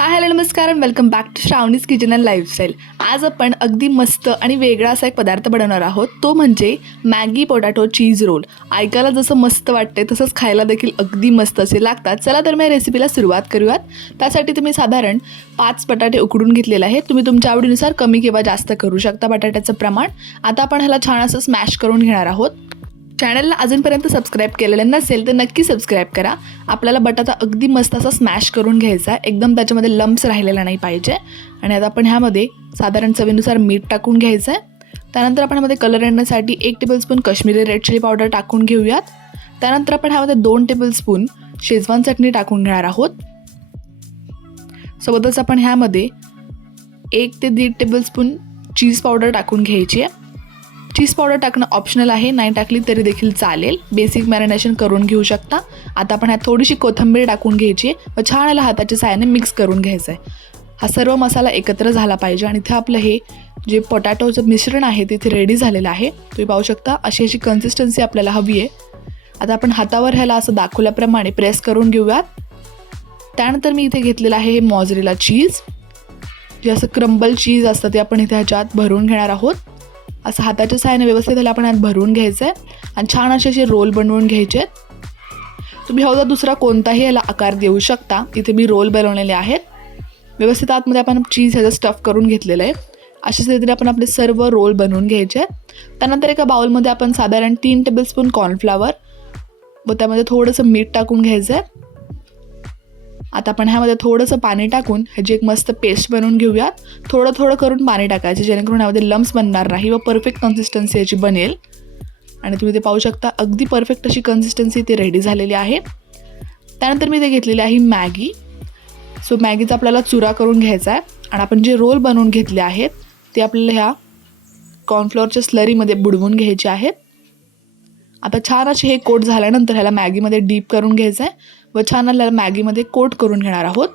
हाय hello नमस्कार welcome back to Shravani's kitchen and lifestyle. आज आपण अगदी मस्त आणि वेगळा असा एक पदार्थ बनवणार आहोत, तो म्हणजे मॅगी पोटॅटो चीज रोल। ऐकायला जसं मस्त वाटते तसंच खायला देखील अगदी मस्त असे लागतात। चला तर मी रेसिपीला सुरुवात करूयात। त्यासाठी तुम्ही साधारण 5 बटाटे उकडून घेतलेले आहेत। तुम्ही तुमच्या आवडीनुसार कमी किंवा जास्त करू शकता बटाट्याचं प्रमाण। आता आपण ह्याला छान असं स्मॅश करून घेणार आहोत। चॅनलला अजूनपर्यंत सबस्क्राइब केलेलं नसेल तर नक्की सबस्क्राइब करा। आपल्याला बटाटा अगदी मस्त असा स्मॅश करून घ्यायचा आहे, एकदम त्याच्यामध्ये लम्प्स राहिलेला नाही पाहिजे। आणि आता आपण ह्यामध्ये साधारण चवीनुसार मीठ टाकून घ्यायचं आहे। त्यानंतर आपण ह्यामध्ये कलर येण्यासाठी 1 tablespoon Kashmiri red chilli powder टाकून घेऊयात। त्यानंतर आपण ह्यामध्ये 2 टेबलस्पून शेजवान चटणी टाकून घेणार आहोत। सोबतच आपण ह्यामध्ये 1 ते 1.5 टेबलस्पून चीज पावडर टाकून घ्यायची आहे। चीज पावडर टाकणं ऑप्शनल आहे, नाही टाकली तरी देखील चालेल। बेसिक मॅरिनेशन करून घेऊ शकता। आता आपण ह्यात थोडीशी कोथिंबीर टाकून घ्यायची आहे व छान याला हाताच्या साहाय्याने मिक्स करून घ्यायचं आहे। हा सर्व मसाला एकत्र झाला पाहिजे आणि इथे आपलं हे जे पोटॅटोचं मिश्रण आहे ते इथे रेडी झालेलं आहे। तुम्ही पाहू शकता अशी कन्सिस्टन्सी आपल्याला हवी आहे। आता आपण हातावर ह्याला असं दाखवल्याप्रमाणे प्रेस करून घेऊयात। त्यानंतर मी इथे घेतलेलं आहे हे मॉझरेला चीज, जे असं क्रम्बल चीज असतं ते आपण इथे ह्याच्यात भरून घेणार आहोत। असं हाताच्या साहाय्याने व्यवस्थित त्याला आपण यात भरून घ्यायचं आहे आणि छान असे रोल बनवून घ्यायचे आहेत। तुम्ही हवा दुसरा कोणताही याला आकार देऊ शकता। इथे मी रोल बनवलेले आहेत। व्यवस्थित आतमध्ये आपण चीज ह्याचं स्टफ करून घेतलेलं आहे। अशाच रीतीने आपण आपले सर्व रोल बनवून घ्यायचे आहेत। त्यानंतर एका बाउलमध्ये आपण साधारण 3 टेबलस्पून कॉर्नफ्लॉवर व त्यामध्ये थोडंसं मीठ टाकून घ्यायचं आहे। आता आपण ह्यामध्ये थोडंसं पाणी टाकून ह्याची एक मस्त पेस्ट बनवून घेऊयात। थोडं थोडं करून पाणी टाकायचं जेणेकरून ह्यामध्ये लम्प्स बनणार नाही व परफेक्ट कन्सिस्टन्सी याची बनेल। आणि तुम्ही ते पाहू शकता अगदी परफेक्ट अशी कन्सिस्टन्सी ती रेडी झालेली आहे। त्यानंतर मी ते घेतलेली आहे मॅगी। सो मॅगीचा आपल्याला चुरा करून घ्यायचा आहे आणि आपण जे रोल बनवून घेतले आहेत ते आपल्याला ह्या कॉर्नफ्लॉवरच्या स्लरीमध्ये बुडवून घ्यायचे आहेत। आता छान असे हे कोट झाल्यानंतर ह्याला मॅगीमध्ये डीप करून घ्यायचं आहे व छान ह्याला मॅगीमध्ये कोट करून घेणार आहोत।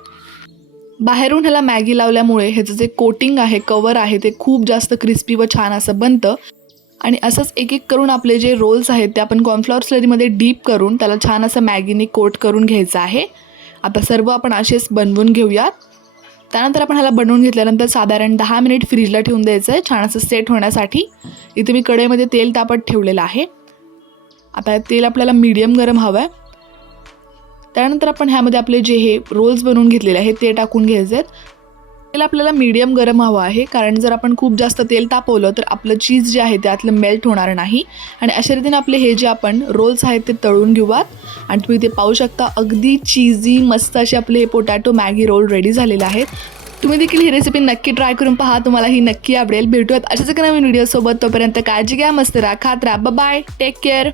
बाहेरून ह्याला मॅगी लावल्यामुळे ह्याचं जे कोटिंग आहे, कवर आहे, ते खूप जास्त क्रिस्पी व छान असं बनतं। आणि असंच एक एक करून आपले जे रोल्स आहेत ते आपण कॉर्नफ्लॉवर स्लरीमध्ये डीप करून त्याला छान असं मॅगीने कोट करून घ्यायचं आहे। आता सर्व आपण असेच बनवून घेऊयात। त्यानंतर आपण ह्याला बनवून घेतल्यानंतर साधारण 10 मिनिट फ्रीजला ठेवून द्यायचं आहे छान असं सेट होण्यासाठी। इथे मी कढईमध्ये तेल तापत ठेवलेलं आहे। आता तेल आपल्याला मीडियम गरम हवं आहे। त्यानंतर आपण ह्यामध्ये आपले जे हे रोल्स बनवून घेतलेले आहेत ते टाकून घ्यायचे आहेत। तेल आपल्याला मीडियम गरम हवं आहे, कारण जर आपण खूप जास्त तेल तापवलं तर आपलं चीज जे आहे त्यातलं मेल्ट होणार नाही। आणि अशा रीतीने आपले हे जे आपण रोल्स आहेत ते तळून घेऊयात। आणि तुम्ही ते पाहू शकता अगदी चीजी मस्त असे आपले हे पोटॅटो मॅगी रोल रेडी झालेले आहेत। तुम्ही देखील ही रेसिपी नक्की ट्राय करून पहा, तुम्हाला ही नक्की आवडेल। भेटूयात अशाच एका नवीन व्हिडिओसोबत, तोपर्यंत काळजी घ्या, मस्त राहा, खात राहा, बाय, टेक केअर।